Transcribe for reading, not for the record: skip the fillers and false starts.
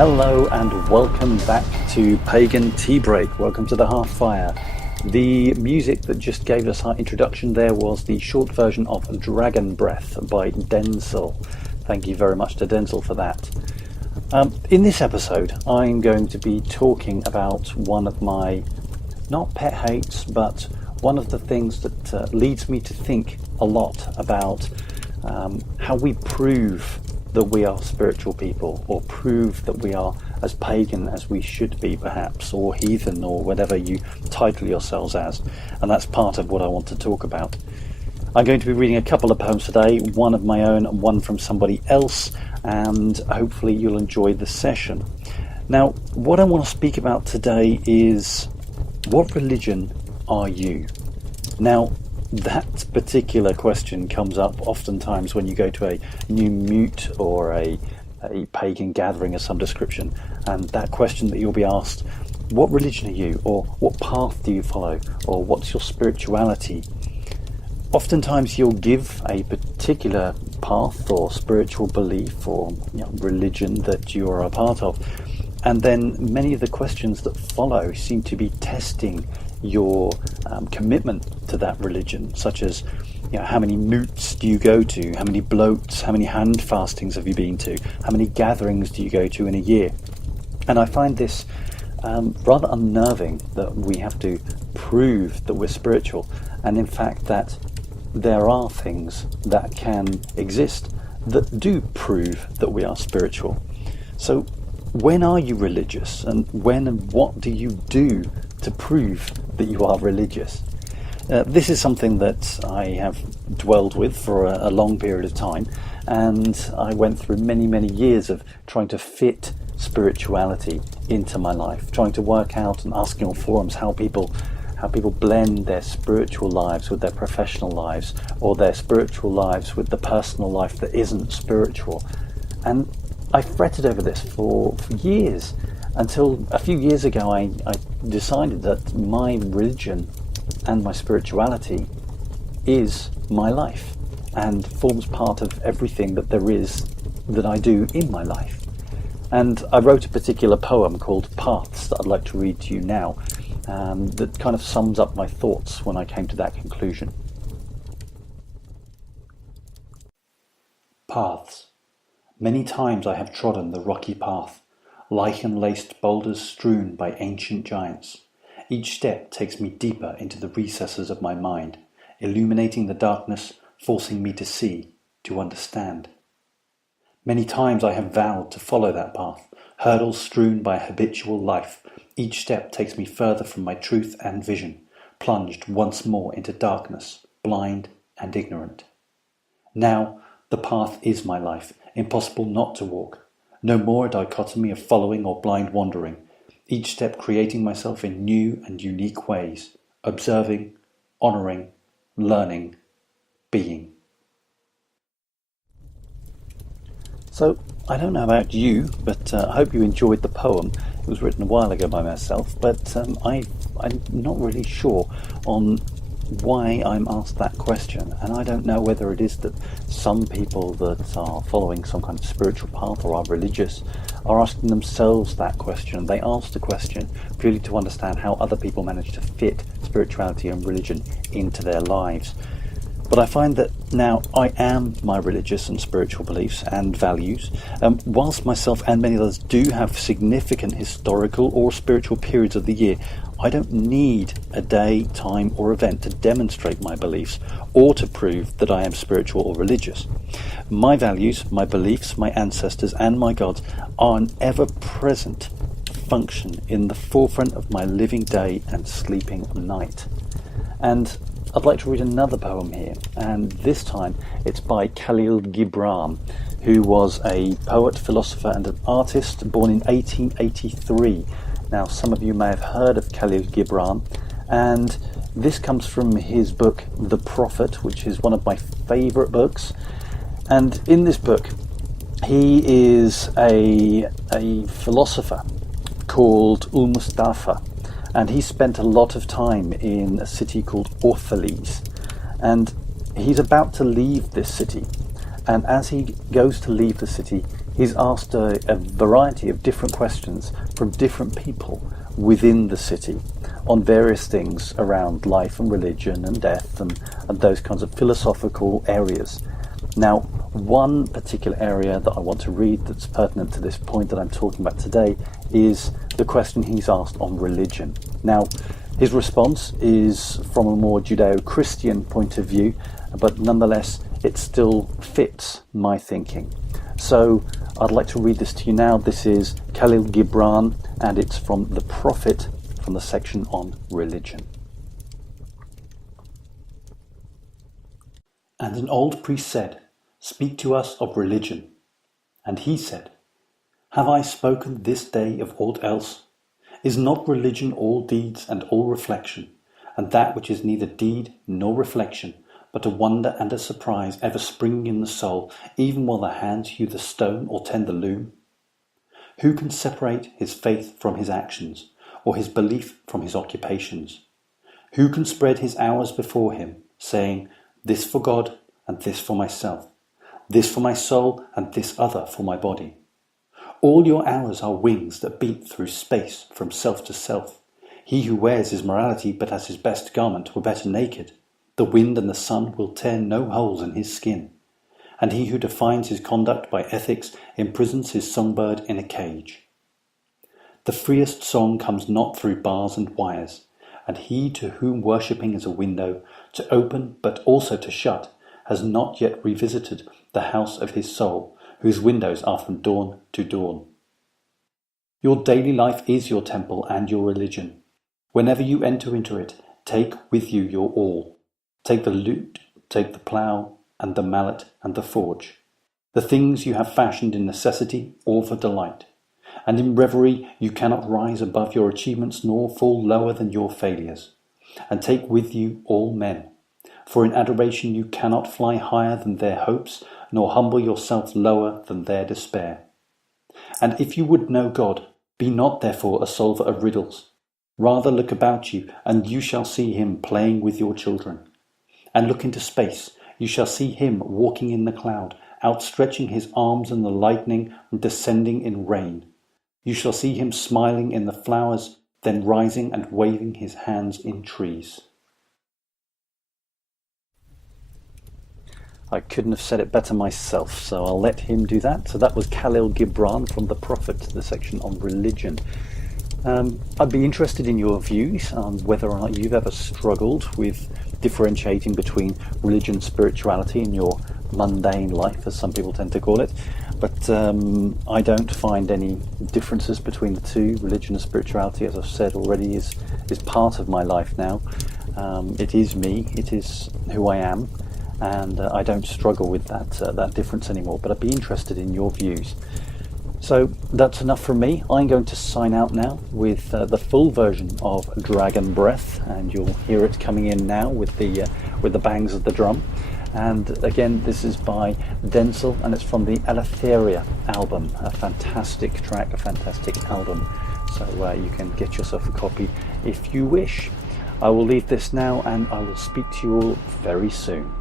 Hello and welcome back to Pagan Tea Break. Welcome to the Half Fire. The music that just gave us our introduction there was the short version of Dragon Breath by Denzel. Thank you very much to Denzel for that. In this episode, I'm going to be talking about one of my, not pet hates, but one of the things that leads me to think a lot about how we prove that we are spiritual people, or prove that we are as pagan as we should be, perhaps, or heathen, or whatever you title yourselves as. And that's part of what I want to talk about. I'm going to be reading a couple of poems today, one of my own and one from somebody else, and hopefully you'll enjoy the session. Now, what I want to speak about today is, what religion are you? Now, that particular question comes up oftentimes when you go to a new mute or a pagan gathering of some description, and that question that you'll be asked, what religion are you, or what path do you follow, or what's your spirituality? Oftentimes you'll give a particular path or spiritual belief or religion that you are a part of, and then many of the questions that follow seem to be testing your commitment to that religion, such as how many moots do you go to, how many bloats, how many hand fastings have you been to, how many gatherings do you go to in a year. And I find this rather unnerving, that we have to prove that we're spiritual, and in fact that there are things that can exist that do prove that we are spiritual. So when are you religious, and when and what do you do to prove that you are religious? This is something that I have dwelled with for a long period of time, and I went through many years of trying to fit spirituality into my life, trying to work out and asking on forums how people blend their spiritual lives with their professional lives, or their spiritual lives with the personal life that isn't spiritual. And I fretted over this for years, until a few years ago I decided that my religion and my spirituality is my life and forms part of everything that there is that I do in my life. And I wrote a particular poem called Paths that I'd like to read to you now, that kind of sums up my thoughts when I came to that conclusion. Paths. Many times I have trodden the rocky path, lichen-laced boulders strewn by ancient giants. Each step takes me deeper into the recesses of my mind, illuminating the darkness, forcing me to see, to understand. Many times I have vowed to follow that path, hurdles strewn by a habitual life. Each step takes me further from my truth and vision, plunged once more into darkness, blind and ignorant. Now the path is my life, impossible not to walk. No more a dichotomy of following or blind wandering, each step creating myself in new and unique ways, observing, honouring, learning, being. So, I don't know about you, but I hope you enjoyed the poem. It was written a while ago by myself, but I'm not really sure on why I'm asked that question, and I don't know whether it is that some people that are following some kind of spiritual path or are religious are asking themselves that question. They ask the question purely to understand how other people manage to fit spirituality and religion into their lives. But I find that now I am my religious and spiritual beliefs and values, whilst myself and many others do have significant historical or spiritual periods of the year. I don't need a day, time or event to demonstrate my beliefs or to prove that I am spiritual or religious. My values, my beliefs, my ancestors and my gods are an ever-present function in the forefront of my living day and sleeping night. And I'd like to read another poem here, and this time it's by Khalil Gibran, who was a poet, philosopher and an artist born in 1883. Now, some of you may have heard of Khalil Gibran, and this comes from his book The Prophet, which is one of my favourite books. And in this book, he is a philosopher called Mustafa, and he spent a lot of time in a city called Orphalese, and he's about to leave this city, and as he goes to leave the city He's asked a variety of different questions from different people within the city on various things around life and religion and death and those kinds of philosophical areas. Now, one particular area that I want to read that's pertinent to this point that I'm talking about today is the question he's asked on religion. Now, his response is from a more Judeo-Christian point of view, but nonetheless, it still fits my thinking. So I'd like to read this to you now. This is Khalil Gibran, and it's from The Prophet, from the section on religion. And an old priest said, "Speak to us of religion." And he said, "Have I spoken this day of aught else? Is not religion all deeds and all reflection, and that which is neither deed nor reflection, but a wonder and a surprise ever springing in the soul, even while the hands hew the stone or tend the loom? Who can separate his faith from his actions, or his belief from his occupations? Who can spread his hours before him, saying, this for God and this for myself, this for my soul and this other for my body? All your hours are wings that beat through space from self to self. He who wears his morality but as his best garment were better naked. The wind and the sun will tear no holes in his skin. And he who defines his conduct by ethics imprisons his songbird in a cage. The freest song comes not through bars and wires, and he to whom worshipping is a window, to open but also to shut, has not yet revisited the house of his soul, whose windows are from dawn to dawn. Your daily life is your temple and your religion. Whenever you enter into it, take with you your all. Take the lute, take the plough, and the mallet and the forge, the things you have fashioned in necessity or for delight. And in reverie you cannot rise above your achievements nor fall lower than your failures. And take with you all men, for in adoration you cannot fly higher than their hopes, nor humble yourself lower than their despair. And if you would know God, be not therefore a solver of riddles. Rather look about you, and you shall see him playing with your children. And look into space, you shall see him walking in the cloud, outstretching his arms in the lightning and descending in rain. You shall see him smiling in the flowers, then rising and waving his hands in trees. I couldn't have said it better myself, so I'll let him do that. So that was Khalil Gibran from The Prophet, the section on religion. I'd be interested in your views on whether or not you've ever struggled with differentiating between religion and spirituality in your mundane life, as some people tend to call it. But I don't find any differences between the two. Religion and spirituality, as I've said already, is part of my life now. It is me, it is who I am. And I don't struggle with that difference anymore, but I'd be interested in your views. So that's enough from me. I'm going to sign out now with the full version of Dragon Breath, and you'll hear it coming in now with the bangs of the drum. And again, this is by Denzel, and it's from the Aletheria album. A fantastic track, a fantastic album. So you can get yourself a copy if you wish. I will leave this now, and I will speak to you all very soon.